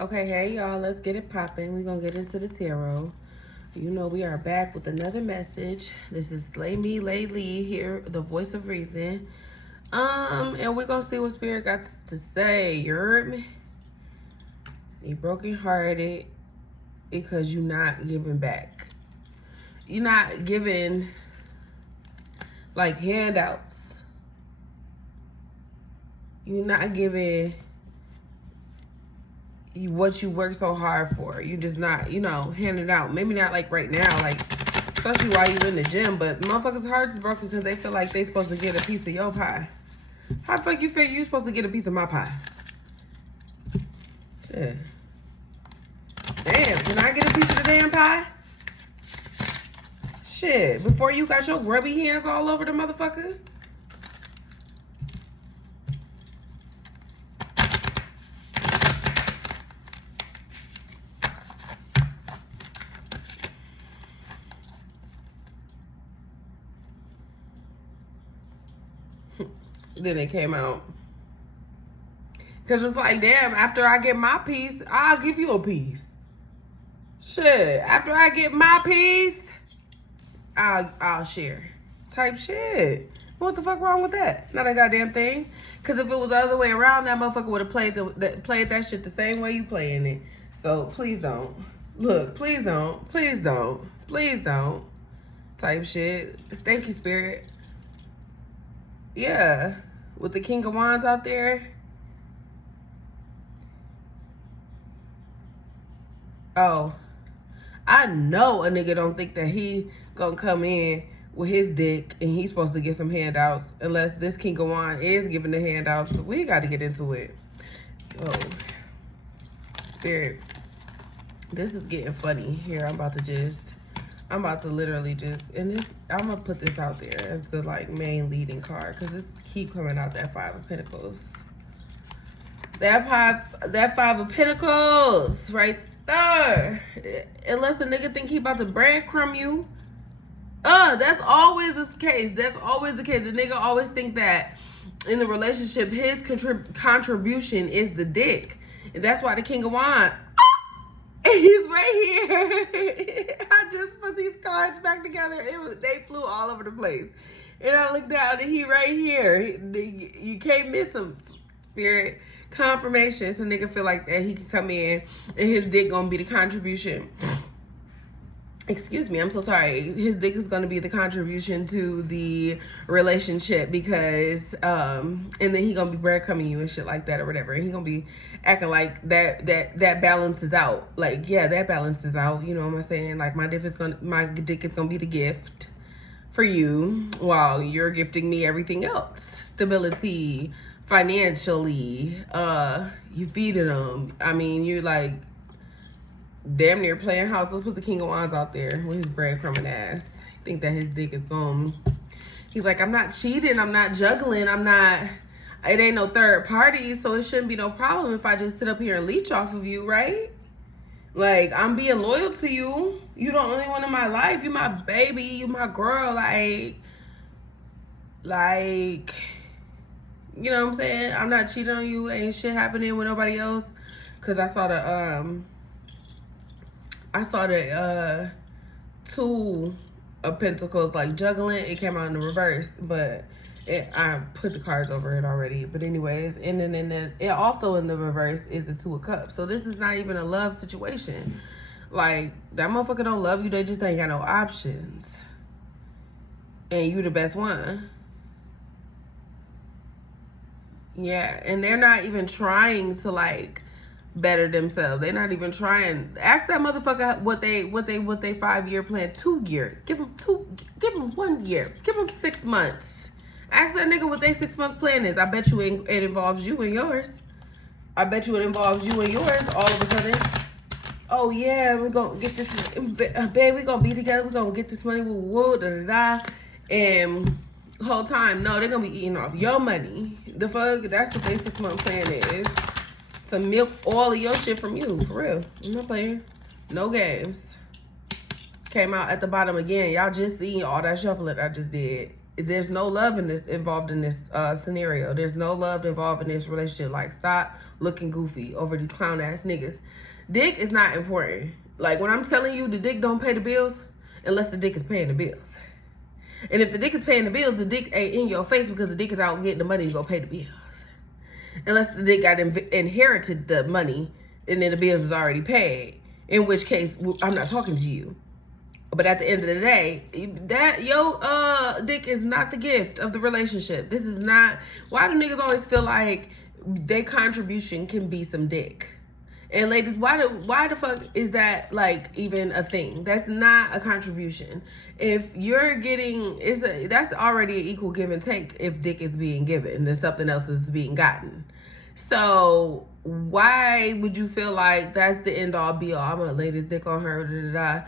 Okay, hey y'all, let's get it popping. We're gonna get into the tarot. You know we are back with another message. This is Lay Me, Lay Lee here, the voice of reason. And we're gonna see what Spirit got to say. You heard me? You brokenhearted because you're not giving back. You're not giving like handouts. You're not giving what you work so hard for. You just not, handing out. Maybe not like right now, like especially while you in the gym, but motherfuckers' hearts is broken because they feel like they supposed to get a piece of your pie. How the fuck you feel you supposed to get a piece of my pie? Shit. Damn, can I get a piece of the damn pie? Shit, before you got your grubby hands all over the motherfucker? Then it came out. Because it's like, damn, after I get my piece, I'll give you a piece. Shit, after I get my piece, I'll share. Type shit. What the fuck wrong with that? Not a goddamn thing. Because if it was the other way around, that motherfucker would have played that shit the same way you playing it. So please don't. Look, please don't. Please don't. Please don't. Type shit. Thank you, Spirit. Yeah. With the King of Wands out there. Oh. I know a nigga don't think that he gonna come in with his dick and he's supposed to get some handouts unless this King of Wands is giving the handouts. We gotta get into it. Oh. Spirit. This is getting funny here. I'm about to literally just, and this, I'm gonna put this out there as the like main leading card because this keep coming out that Five of Pentacles. That Five of Pentacles right there. Unless a nigga think he about to breadcrumb you. That's always the case. That's always the case. The nigga always think that in the relationship his contribution is the dick. And that's why the King of Wands, he's right here. I just put these cards back together. They flew all over the place. And I looked down and he right here. You can't miss him, Spirit. Confirmation. So nigga feel like that he can come in and his dick gonna be the contribution. Excuse me, I'm so sorry. His dick is gonna be the contribution to the relationship because and then he gonna be breadcrumbing you and shit like that or whatever. And he gonna be acting like that balances out. Like, yeah, that balances out. You know what I'm saying? Like my dick is gonna be the gift for you while you're gifting me everything else. Stability, financially, you feeding them. I mean, you're like damn near playing house. Let's put the King of Wands out there with his breadcrumbing ass. Think that his dick is gone. He's like, I'm not cheating. I'm not juggling. it ain't no third party, so it shouldn't be no problem if I just sit up here and leech off of you, right? Like, I'm being loyal to you. You the only one in my life. You my baby. You my girl. Like, you know what I'm saying? I'm not cheating on you. Ain't shit happening with nobody else. Cause I saw the Two of Pentacles like juggling. It came out in the reverse, but I put the cards over it already. But anyways, and then it also in the reverse is the Two of Cups. So this is not even a love situation. Like, that motherfucker don't love you. They just ain't got no options. And you the best one. Yeah, and they're not even trying to like better themselves. They're not even trying. Ask that motherfucker what they 5-year plan, 2 year. Give them 1 year. Give them 6 months. Ask that nigga what their 6-month plan is. I bet you it involves you and yours. I bet you it involves you and yours all of a sudden. Oh yeah, we're gonna get this, babe, we're gonna be together, we're gonna get this money, woo, da da da. And whole time, no, they're gonna be eating off your money. The fuck, that's what their 6-month plan is. To milk all of your shit from you, for real. I'm not playing. No games. Came out at the bottom again. Y'all just seen all that shuffling I just did. there's no love involved in this scenario. There's no love involved in this relationship. Like, stop looking goofy over these clown ass niggas. Dick is not important. Like, when I'm telling you the dick don't pay the bills unless the dick is paying the bills. And if the dick is paying the bills, the dick ain't in your face because the dick is out getting the money to go pay the bills. Unless the dick got inherited the money and then the bills is already paid. In which case, I'm not talking to you. But at the end of the day, that your dick is not the gift of the relationship. This is not. Why do niggas always feel like their contribution can be some dick? And ladies, why the fuck is that like even a thing? That's not a contribution. If you're getting, that's already an equal give and take. If dick is being given, then something else is being gotten. So why would you feel like that's the end all be all? I'm gonna lay this dick on her. Da, da, da.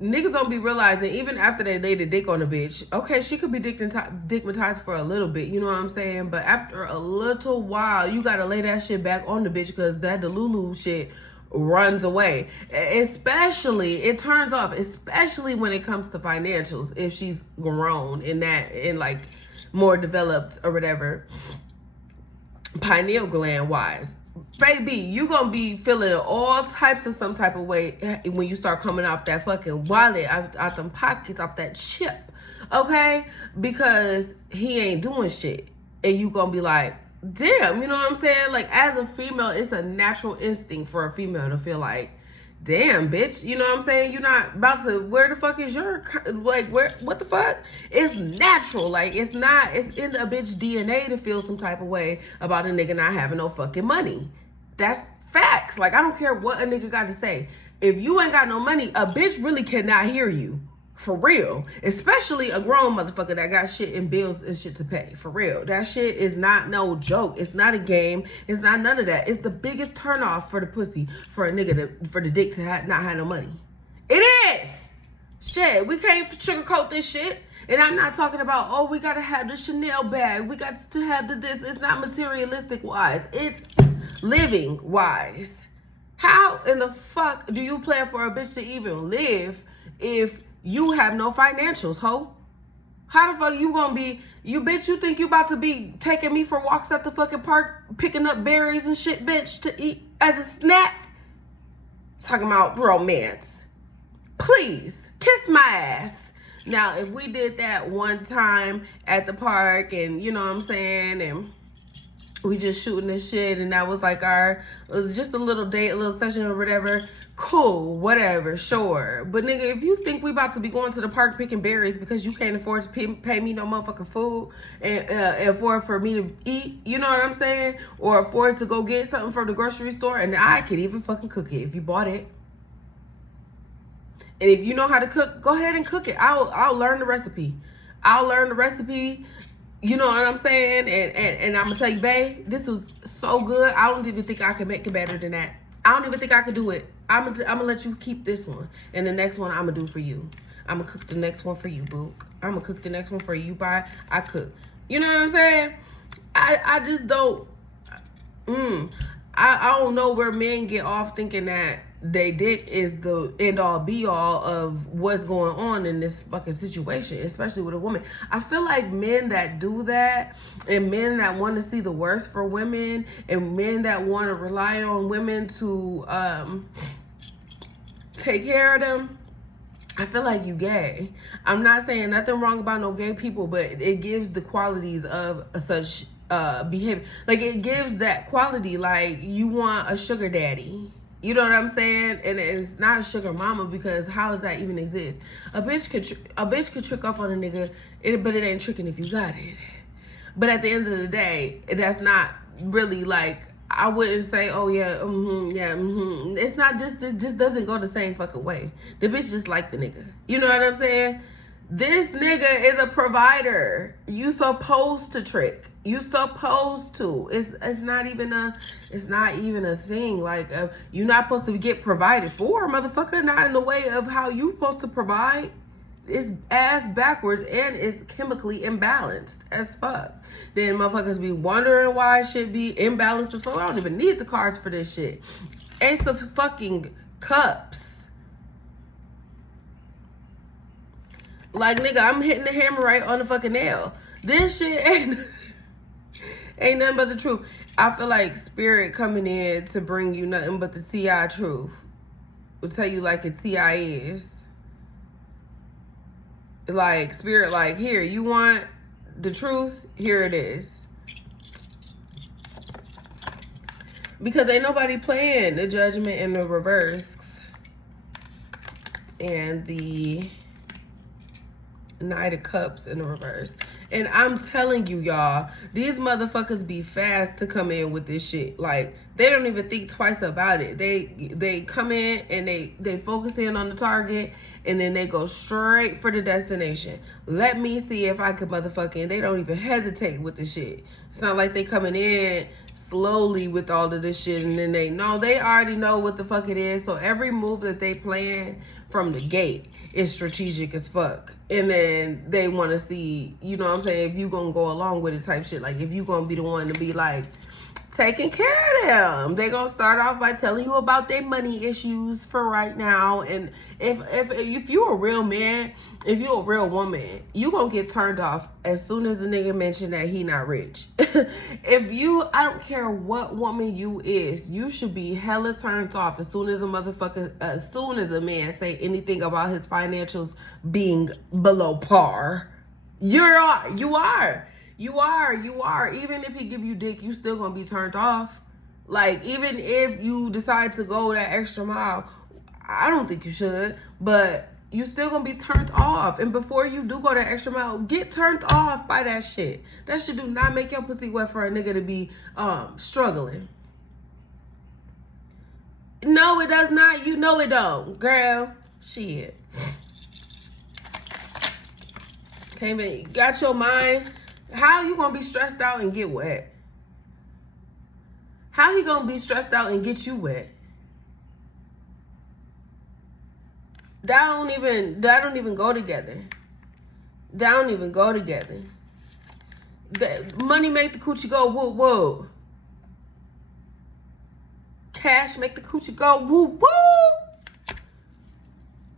Niggas don't be realizing, even after they lay the dick on a bitch, okay, she could be dickmatized for a little bit, you know what I'm saying? But after a little while, you gotta lay that shit back on the bitch because that Delulu shit runs away. Especially, it turns off, especially when it comes to financials, if she's grown in like more developed or whatever, pineal gland wise. Baby, you gonna be feeling all types of some type of way when you start coming off that fucking wallet, out them pockets, off that chip, okay? Because he ain't doing shit. And you gonna be like, damn, you know what I'm saying? Like, as a female, it's a natural instinct for a female to feel like, damn, bitch, you know what I'm saying? You're not about to, where the fuck is your, like, where, what the fuck? It's natural. Like, it's not, it's in a bitch DNA to feel some type of way about a nigga not having no fucking money. That's facts. Like, I don't care what a nigga got to say. If you ain't got no money, a bitch really cannot hear you. For real. Especially a grown motherfucker that got shit and bills and shit to pay. For real. That shit is not no joke. It's not a game. It's not none of that. It's the biggest turnoff for the pussy for a nigga for the dick to not have no money. It is. Shit. We can't sugarcoat this shit. And I'm not talking about, oh, we gotta have the Chanel bag. We got to have the this. It's not materialistic wise. It's living wise. How in the fuck do you plan for a bitch to even live if you have no financials, ho? How the fuck you gonna be, you bitch, you think you about to be taking me for walks at the fucking park, picking up berries and shit, bitch, to eat as a snack? Talking about romance. Please, kiss my ass. Now, if we did that one time at the park and, you know what I'm saying, and we just shooting this shit and that was like our, just a little date, a little session or whatever, cool, whatever, sure. But nigga, if you think we about to be going to the park picking berries because you can't afford to pay me no motherfucking food and afford for me to eat, you know what I'm saying? Or afford to go get something from the grocery store, and I could even fucking cook it if you bought it. And if you know how to cook, go ahead and cook it. I'll learn the recipe. I'll learn the recipe. You know what I'm saying? And I'm gonna tell you, babe, this was so good. I don't even think I can make it better than that. I don't even think I could do it. I'm gonna let you keep this one, and the next one I'm gonna do for you. I'm gonna cook the next one for you, Book. I'm gonna cook the next one for you. I cook. You know what I'm saying? I just don't. I don't know where men get off thinking that they dick is the end all be all of what's going on in this fucking situation, especially with a woman. I feel like men that do that, and men that want to see the worst for women, and men that want to rely on women to take care of them, I feel like you gay. I'm not saying nothing wrong about no gay people, but it gives the qualities of such behavior. Like, it gives that quality, like you want a sugar daddy. You know what I'm saying? And it's not a sugar mama, because how does that even exist? A bitch could trick off on a nigga, but it ain't tricking if you got it. But at the end of the day, that's not really like, I wouldn't say, oh yeah, It's not just, it just doesn't go the same fucking way. The bitch just like the nigga. You know what I'm saying? This nigga is a provider. You supposed to trick. You supposed to. It's not even a thing. Like, you're not supposed to get provided for, motherfucker. Not in the way of how you supposed to provide. It's ass backwards and it's chemically imbalanced as fuck. Then motherfuckers be wondering why it should be imbalanced as fuck. I don't even need the cards for this shit. Ace of fucking cups. Like, nigga, I'm hitting the hammer right on the fucking nail. This shit ain't nothing but the truth. I feel like Spirit coming in to bring you nothing but the T.I. truth. Will tell you like a T.I. is. Like, Spirit, like, here, you want the truth? Here it is. Because ain't nobody playing the Judgment in the reverse. And the Knight of Cups in the reverse. And I'm telling you, y'all, these motherfuckers be fast to come in with this shit. Like, they don't even think twice about it. They come in and they focus in on the target, and then they go straight for the destination. Let me see if I could motherfucking, they don't even hesitate with the shit. It's not like they coming in slowly with all of this shit, and then they already know what the fuck it is. So every move that they plan from the gate is strategic as fuck. And then they want to see, you know what I'm saying, if you gonna go along with it type shit. Like, if you gonna be the one to be like taking care of them, they gonna start off by telling you about their money issues for right now. And if you a real man, if you a real woman, you gonna get turned off as soon as the nigga mention that he not rich. I don't care what woman you is, you should be hella turned off as soon as a man say anything about his financials being below par. You are. Even if he give you dick, you still gonna be turned off. Like, even if you decide to go that extra mile, I don't think you should, but you still gonna be turned off. And before you do go that extra mile, get turned off by that shit. That shit do not make your pussy wet for a nigga to be struggling. No, it does not. You know it don't, girl. Shit. Okay, man, got your mind. How you gonna be stressed out and get wet? How he gonna be stressed out and get you wet? That don't even go together. That don't even go together. Money make the coochie go woo woo. Cash make the coochie go woo woo.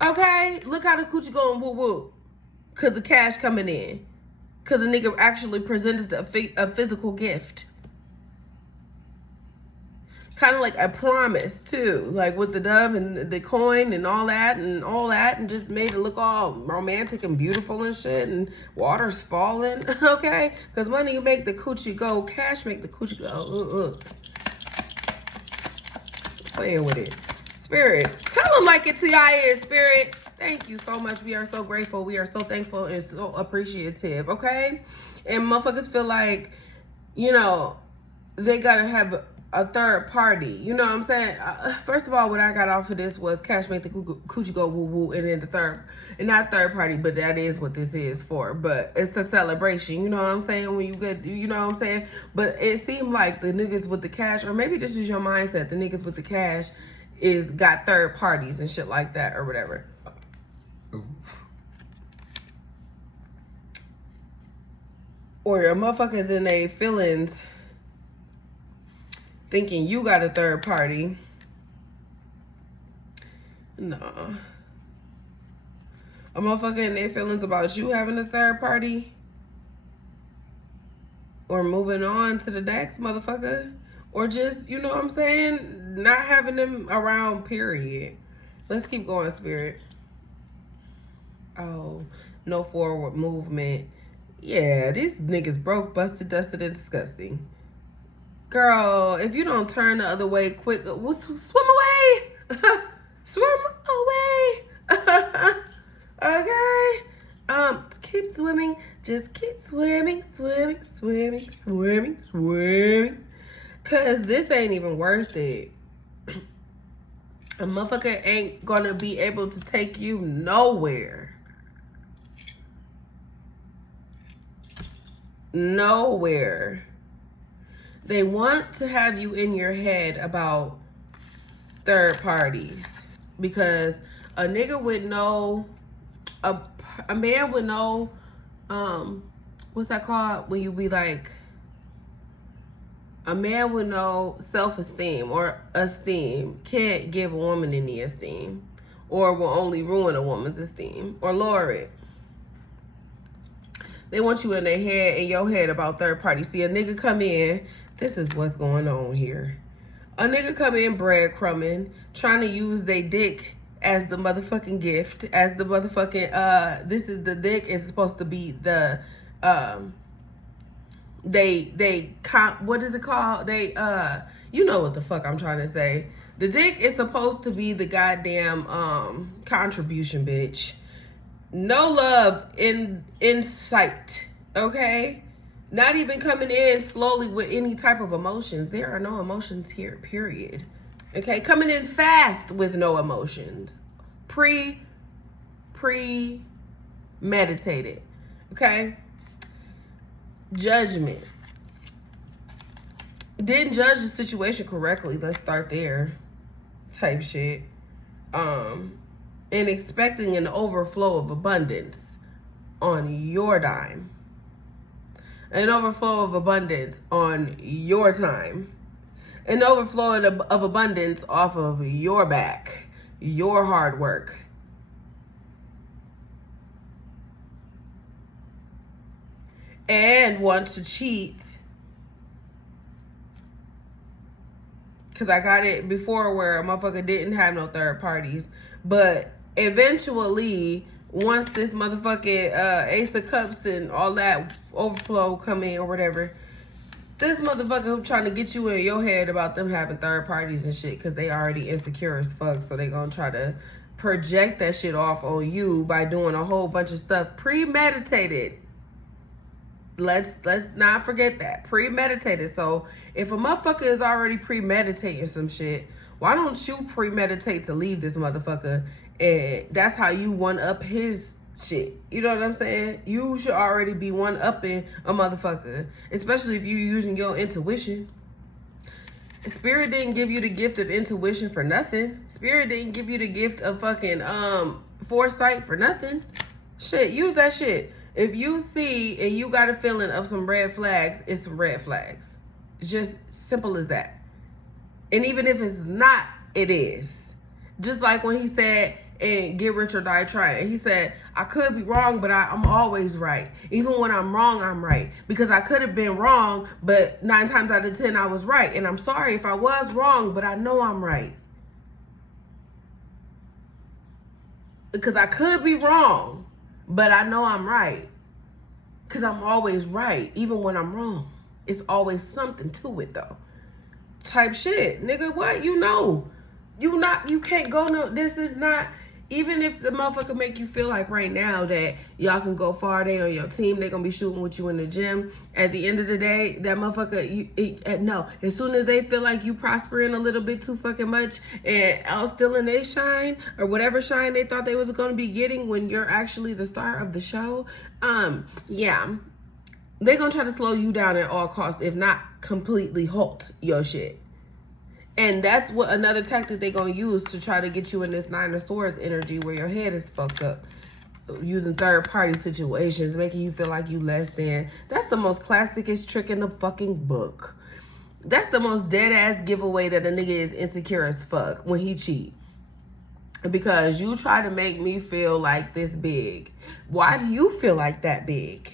Okay, look how the coochie going woo woo. Cause the cash coming in. Cause the nigga actually presented a physical gift. Kind of like a promise too, like with the dove and the coin and all that, and just made it look all romantic and beautiful and shit, and water's falling. Okay, because money make the coochie go, cash make the coochie go. Playing with it. Spirit, tell them like it T.I. is, Spirit. Thank you so much. We are so grateful. We are so thankful and so appreciative. Okay, and motherfuckers feel like, you know, they gotta have a third party. You know what I'm saying? First of all, what I got off of this was cash make the coochie go woo woo, and then not third party, but that is what this is for. But it's the celebration. You know what I'm saying? When you get, you know what I'm saying? But it seemed like the niggas with the cash, or maybe this is your mindset, the niggas with the cash got third parties and shit like that or whatever. Or your motherfuckers in their feelings thinking you got a third party. Nah. A motherfucker in their feelings about you having a third party. Or moving on to the next motherfucker. Or just, you know what I'm saying, not having them around, period. Let's keep going, Spirit. Oh, no forward movement. Yeah, these niggas broke, busted, dusted, and disgusting. Girl, if you don't turn the other way quick, swim away. Swim away. Okay. Keep swimming. Just keep swimming, swimming, swimming, swimming, swimming. Cause this ain't even worth it. A motherfucker ain't gonna be able to take you nowhere. Nowhere. They want to have you in your head about third parties, because a nigga would know, a man would know, what's that called when you be like, a man would know self-esteem or esteem can't give a woman any esteem, or will only ruin a woman's esteem or lower it. They want you in their head, in your head about third party. See, a nigga come in, this is what's going on here. A nigga come in breadcrumbing, trying to use their dick as the motherfucking gift, as the motherfucking, this is the dick, is supposed to be the, what is it called? You know what the fuck I'm trying to say. The dick is supposed to be the goddamn, contribution, bitch. No love in sight, okay? Not even coming in slowly with any type of emotions. There are no emotions here, period. Okay, coming in fast with no emotions. Premeditated, okay? Judgment. Didn't judge the situation correctly. Let's start there. Type shit. And expecting an overflow of abundance on your dime. An overflow of abundance on your time. An overflow of abundance off of your back. Your hard work. And want to cheat. Because I got it before where a motherfucker didn't have no third parties. But eventually, once this motherfucking Ace of Cups and all that overflow come in or whatever, this motherfucker trying to get you in your head about them having third parties and shit because they already insecure as fuck. So they gonna try to project that shit off on you by doing a whole bunch of stuff premeditated. Let's not forget that. Premeditated. So if a motherfucker is already premeditating some shit, why don't you premeditate to leave this motherfucker? And that's how you one-up his shit. You know what I'm saying? You should already be one-upping a motherfucker, especially if you're using your intuition. Spirit didn't give you the gift of intuition for nothing. Spirit didn't give you the gift of fucking foresight for nothing. Shit, use that shit. If you see and you got a feeling of some red flags, it's some red flags. It's just simple as that. And even if it's not, it is. Just like when he said, and Get Rich or Die Trying. He said, I could be wrong, but I'm always right. Even when I'm wrong, I'm right. Because I could have been wrong, but 9 times out of 10, I was right. And I'm sorry if I was wrong, but I know I'm right. Because I could be wrong, but I know I'm right. Because I'm always right, even when I'm wrong. It's always something to it, though. Type shit. Nigga, what? You know. You can't go no, this is not, even if the motherfucker make you feel like right now that y'all can go far, they on your team, they gonna be shooting with you in the gym. At the end of the day, that motherfucker, no. As soon as they feel like you prospering a little bit too fucking much and out still in their shine, or whatever shine they thought they was gonna be getting when you're actually the star of the show, yeah. They're gonna try to slow you down at all costs, if not completely halt your shit. And that's what another tactic they're going to use to try to get you in this 9 of Swords energy where your head is fucked up. Using third party situations, making you feel like you less than. That's the most classicest trick in the fucking book. That's the most dead ass giveaway that a nigga is insecure as fuck when he cheat. Because you try to make me feel like this big. Why do you feel like that big?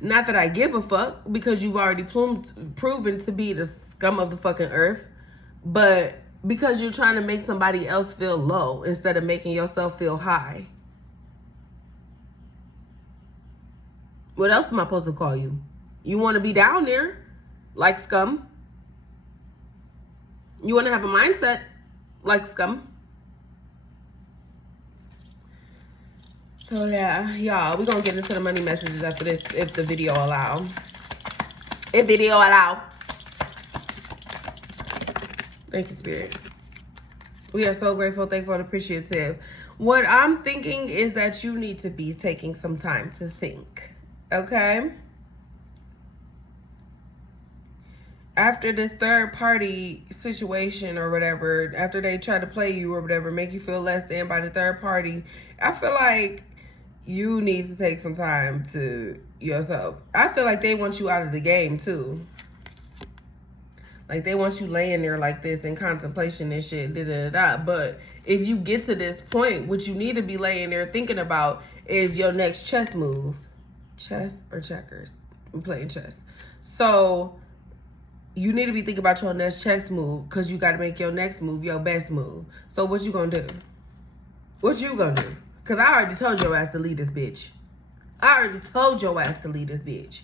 Not that I give a fuck, because you've already proven to be the scum of the fucking earth. But because you're trying to make somebody else feel low instead of making yourself feel high. What else am I supposed to call you? You want to be down there like scum? You want to have a mindset like scum? So yeah, y'all, we're going to get into the money messages after this if the video allow. If video allow. Thank you, Spirit. We are so grateful, thankful, and appreciative. What I'm thinking is that you need to be taking some time to think, okay? After this third party situation or whatever, after they try to play you or whatever, make you feel less than by the third party, I feel like you need to take some time to yourself. I feel like they want you out of the game, too. Like, they want you laying there like this in contemplation and shit, da-da-da-da. But if you get to this point, what you need to be laying there thinking about is your next chess move. Chess or checkers? We're playing chess. So you need to be thinking about your next chess move, because you got to make your next move your best move. So what you gonna do? What you gonna do? Because I already told your ass to leave this bitch. I already told your ass to leave this bitch.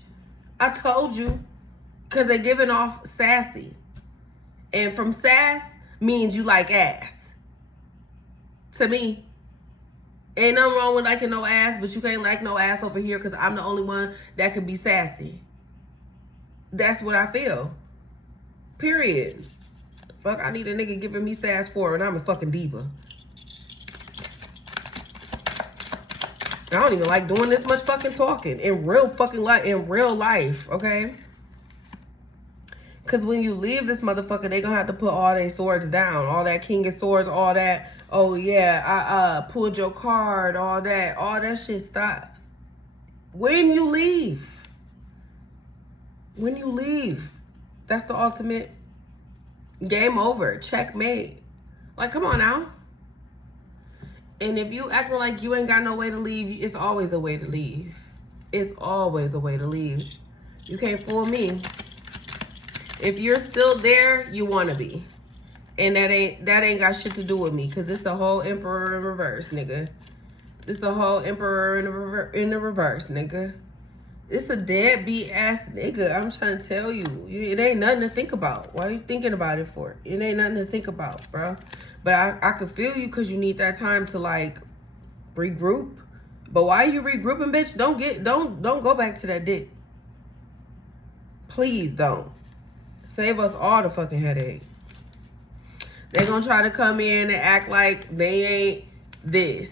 I told you. Because they're giving off sassy. And from sass means you like ass. To me. Ain't nothing wrong with liking no ass, but you can't like no ass over here because I'm the only one that can be sassy. That's what I feel. Period. Fuck, I need a nigga giving me sass for, and I'm a fucking diva. I don't even like doing this much fucking talking in real fucking life, okay? Because when you leave this motherfucker, they gonna have to put all their swords down. All that king of swords, all that, oh yeah, I pulled your card, all that shit stops. When you leave. When you leave. That's the ultimate game over. Checkmate. Like, come on now. And if you acting like you ain't got no way to leave, it's always a way to leave. It's always a way to leave. You can't fool me. If you're still there, you want to be. And that ain't got shit to do with me, because it's the whole emperor in reverse, nigga. It's the whole emperor in the reverse, nigga. It's a deadbeat ass nigga. I'm trying to tell you. It ain't nothing to think about. Why are you thinking about it for? It ain't nothing to think about, bro. But I could feel you, because you need that time to, like, regroup. But while you regrouping, bitch, don't go back to that dick. Please don't. Save us all the fucking headache. They gonna try to come in and act like they ain't this.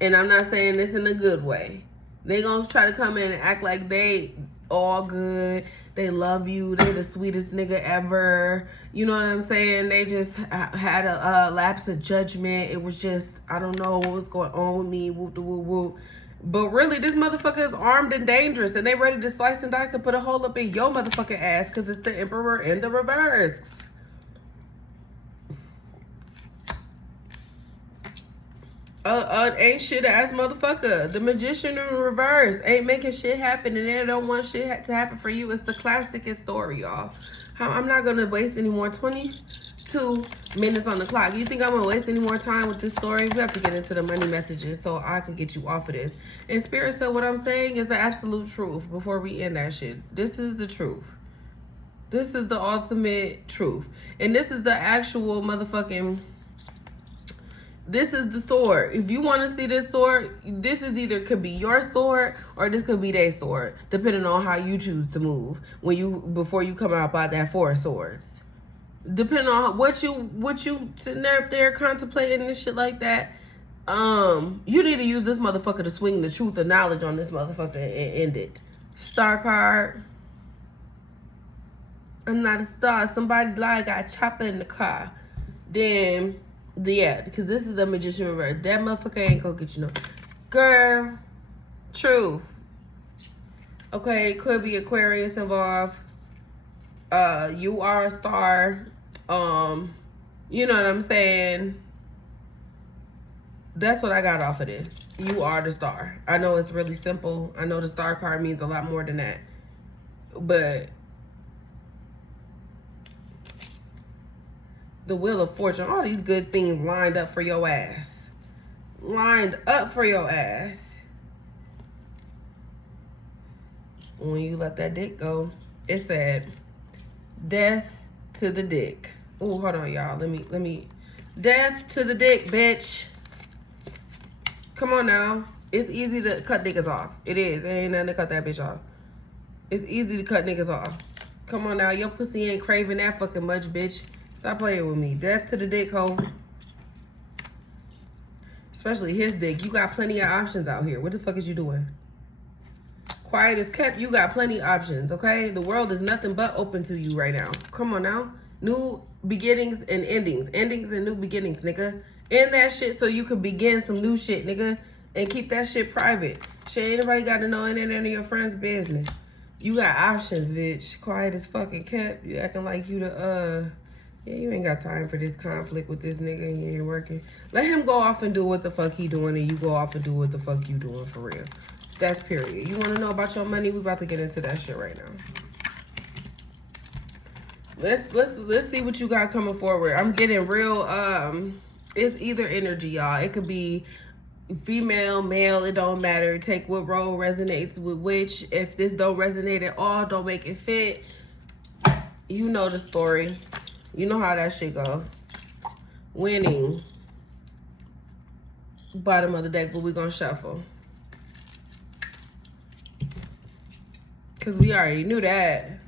And I'm not saying this in a good way. They gonna try to come in and act like they all good. They love you. They the sweetest nigga ever. You know what I'm saying? They just had a lapse of judgment. It was just, I don't know what was going on with me. Whoop, whoop, whoop. But really, this motherfucker is armed and dangerous, and they ready to slice and dice and put a hole up in your motherfucking ass, because it's the emperor in the reverse. Ain't shit ass motherfucker. The magician in reverse ain't making shit happen, and they don't want shit to happen for you. It's the classicest story, y'all. I'm not gonna waste any more 22 minutes on the clock. You think I'm gonna waste any more time with this story? We have to get into the money messages so I can get you off of this. And Spirit said what I'm saying is the absolute truth before we end that shit. This is the truth. This is the ultimate truth. And this is the actual motherfucking... This is the sword. If you want to see this sword, this is either could be your sword or this could be their sword, depending on how you choose to move before you come out by that 4 swords. Depending on what you sitting there contemplating and shit like that, you need to use this motherfucker to swing the truth of knowledge on this motherfucker and end it. Star card. I'm not a star. Somebody lied, got chopped in the car. Then. Yeah, because this is the magician reverse. That motherfucker ain't gonna get you no. Girl, truth. Okay, could be Aquarius involved. You are a star. You know what I'm saying? That's what I got off of this. You are the star. I know it's really simple. I know the star card means a lot more than that. But the Wheel of Fortune, all these good things lined up for your ass. Lined up for your ass. When you let that dick go, it said, death to the dick. Oh, hold on, y'all. Let me. Death to the dick, bitch. Come on now. It's easy to cut niggas off. It is. There ain't nothing to cut that bitch off. It's easy to cut niggas off. Come on now. Your pussy ain't craving that fucking much, bitch. Stop playing with me. Death to the dick, ho. Especially his dick. You got plenty of options out here. What the fuck is you doing? Quiet as kept. You got plenty of options, okay? The world is nothing but open to you right now. Come on now. New beginnings and endings. Endings and new beginnings, nigga. End that shit so you can begin some new shit, nigga. And keep that shit private. Shit, ain't nobody got to know it ain't none of your friends' business. You got options, bitch. Quiet as fucking kept. You acting like you the, Yeah, you ain't got time for this conflict with this nigga and you ain't working. Let him go off and do what the fuck he doing and you go off and do what the fuck you doing for real. That's period. You want to know about your money? We about to get into that shit right now. Let's see what you got coming forward. I'm getting real, it's either energy, y'all. It could be female, male, it don't matter. Take what role resonates with which. If this don't resonate at all, don't make it fit. You know the story. You know how that shit go. Winning. Bottom of the deck, but we gonna shuffle. Cause we already knew that.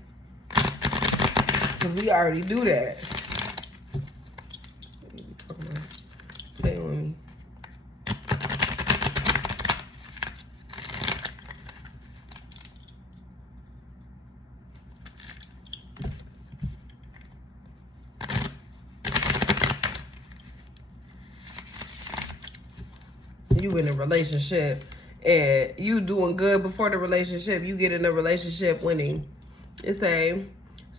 Cause we already knew that. Play with me. You in a relationship and you doing good before the relationship, you get in a relationship winning. It's a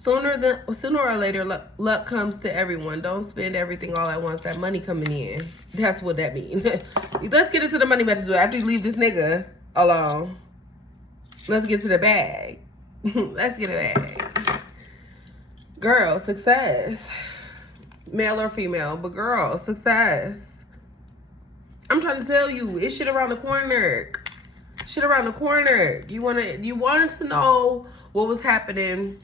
sooner or later luck comes to everyone. Don't spend everything all at once. That money coming in. That's what that means. Let's get into the money message. After you leave this nigga alone, let's get to the bag. Let's get a bag. Girl, success. Male or female, but girl, success. I'm trying to tell you, it's shit around the corner. Shit around the corner. You wanted to know what was happening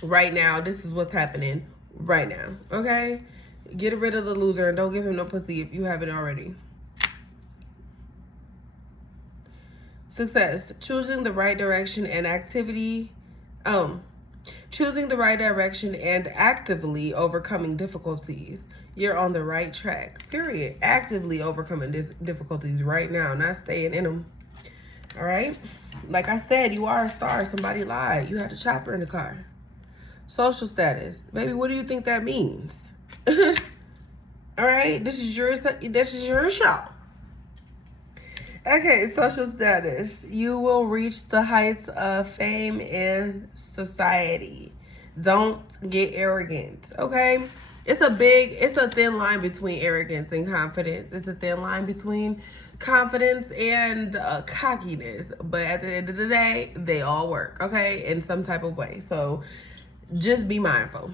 right now. This is what's happening right now. Okay? Get rid of the loser and don't give him no pussy if you haven't already. Success. Choosing the right direction and activity. Choosing the right direction and actively overcoming difficulties. You're on the right track, period. Actively overcoming difficulties right now, not staying in them. All right? Like I said, you are a star. Somebody lied. You had a chopper in the car. Social status. Baby, what do you think that means? All right? This is your show. Okay, social status. You will reach the heights of fame and society. Don't get arrogant, okay? It's a thin line between arrogance and confidence. It's a thin line between confidence and cockiness. But at the end of the day, they all work, okay? In some type of way. So just be mindful.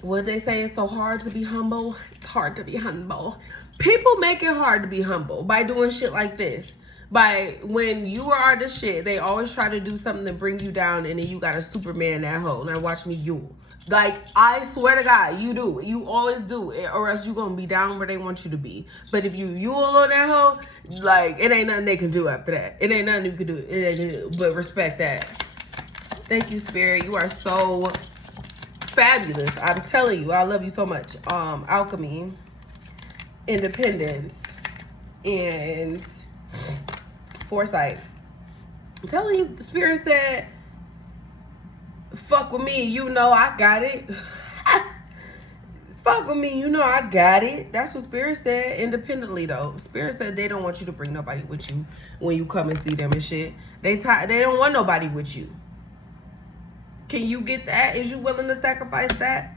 What they say is so hard to be humble. It's hard to be humble. People make it hard to be humble by doing shit like this. By when you are the shit, they always try to do something to bring you down, and then you got a Superman that hole. Now watch me you. Like, I swear to God, you do. You always do. Or else you're going to be down where they want you to be. But if you on that hoe, like, it ain't nothing they can do after that. It ain't nothing you can do. But respect that. Thank you, Spirit. You are so fabulous. I'm telling you, I love you so much. Alchemy, independence, and foresight. I'm telling you, Spirit said, fuck with me, you know I got it. Fuck with me, you know I got it. That's what Spirit said. Independently though, Spirit said they don't want you to bring nobody with you when you come and see them and shit. They don't want nobody with you. Can you get that? Is you willing to sacrifice that?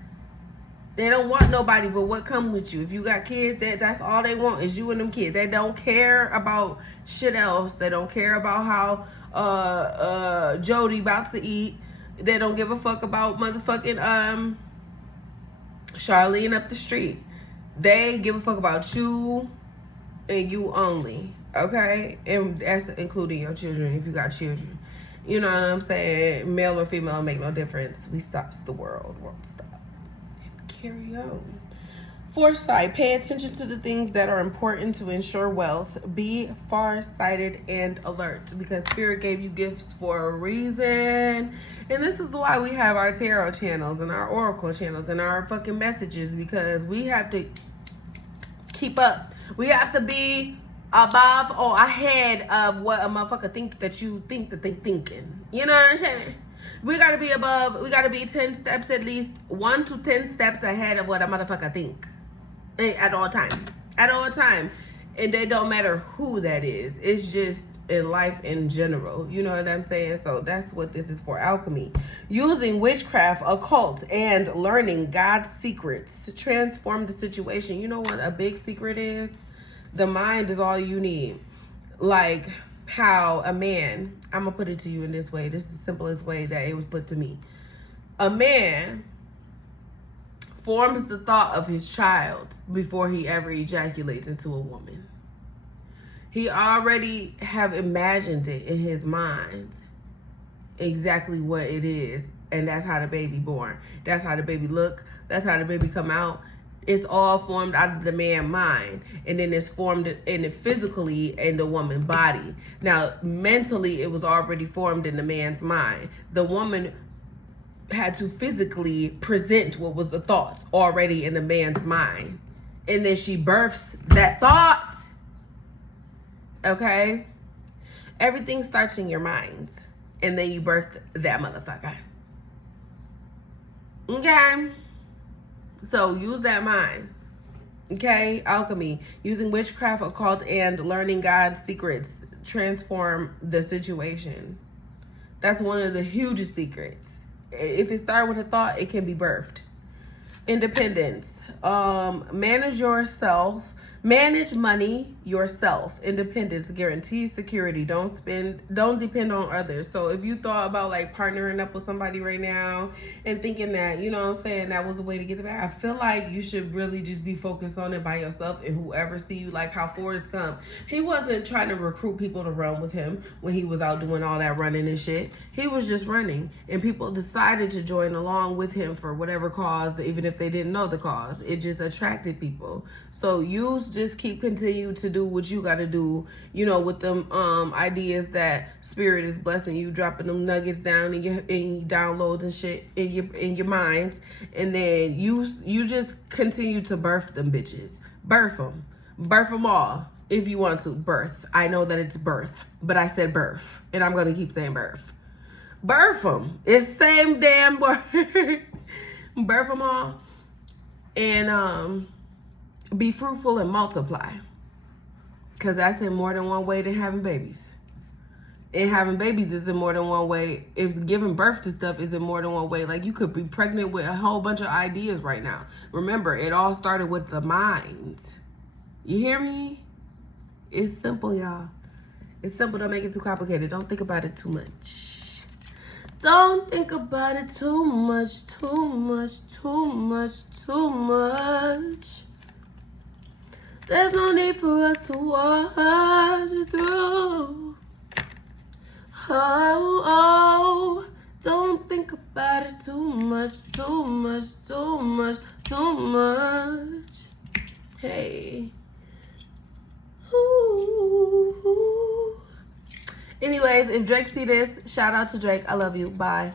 They don't want nobody but what come with you. If you got kids, that's all they want is you and them kids. They don't care about shit else. They don't care about how Jody about to eat. They don't give a fuck about motherfucking Charlene up the street. They give a fuck about you and you only, okay? And that's including your children if you got children. You know what I'm saying? Male or female make no difference. We stops the world. Won't stop. Carry on. Foresight. Pay attention to the things that are important to ensure wealth. Be far-sighted and alert because Spirit gave you gifts for a reason. And this is why we have our tarot channels and our oracle channels and our fucking messages, because we have to keep up. We have to be above or ahead of what a motherfucker think that you think that they thinking. You know what I'm saying? We gotta be above. We gotta be 10 steps at least, 1 to 10 steps ahead of what a motherfucker think. At all time. At all time. And it don't matter who that is. It's just in life in general. You know what I'm saying? So that's what this is for, alchemy. Using witchcraft, occult, and learning God's secrets to transform the situation. You know what a big secret is? The mind is all you need. Like how a man, I'm going to put it to you in this way. This is the simplest way that it was put to me. A man forms the thought of his child before he ever ejaculates into a woman. He already have imagined it in his mind, exactly what it is, and that's how the baby born. That's how the baby look. That's how the baby come out. It's all formed out of the man's mind, and then it's formed in it physically in the woman's body. Now, mentally, it was already formed in the man's mind. The woman had to physically present what was the thoughts already in the man's mind, and then she births that thought. Okay, everything starts in your mind, and then you birth that motherfucker. Okay, so use that mind. Okay, alchemy, using witchcraft, occult, and learning God's secrets transform the situation. That's one of the hugest secrets. If it starts with a thought, it can be birthed. Independence, manage yourself. Manage money yourself. Independence guarantees security. Don't depend on others. So if you thought about like partnering up with somebody right now and thinking that, you know what I'm saying, that was the way to get the bag, I feel like you should really just be focused on it by yourself, and whoever see you, like how Forrest Gump. He wasn't trying to recruit people to run with him when he was out doing all that running and shit. He was just running, and people decided to join along with him for whatever cause, even if they didn't know the cause. It just attracted people. So just continue to do what you got to do, you know, with them ideas that spirit is blessing you, dropping them nuggets down in your downloads and shit in your minds, and then you just continue to birth them bitches. Birth them all if you want to. Birth. I know that it's birth, but I said birth, and I'm gonna keep saying birth. Birth them. It's the same damn word. Birth them all, and be fruitful and multiply, because that's in more than one way than having babies. And having babies is in more than one way. If giving birth to stuff is in more than one way. Like, you could be pregnant with a whole bunch of ideas right now. Remember, it all started with the mind. You hear me? It's simple, y'all. It's simple. Don't make it too complicated. Don't think about it too much. Don't think about it too much, too much, too much, too much. There's no need for us to watch it through. Oh, don't think about it too much, too much, too much, too much. Hey. Ooh. Anyways, if Drake see this, shout out to Drake. I love you. Bye.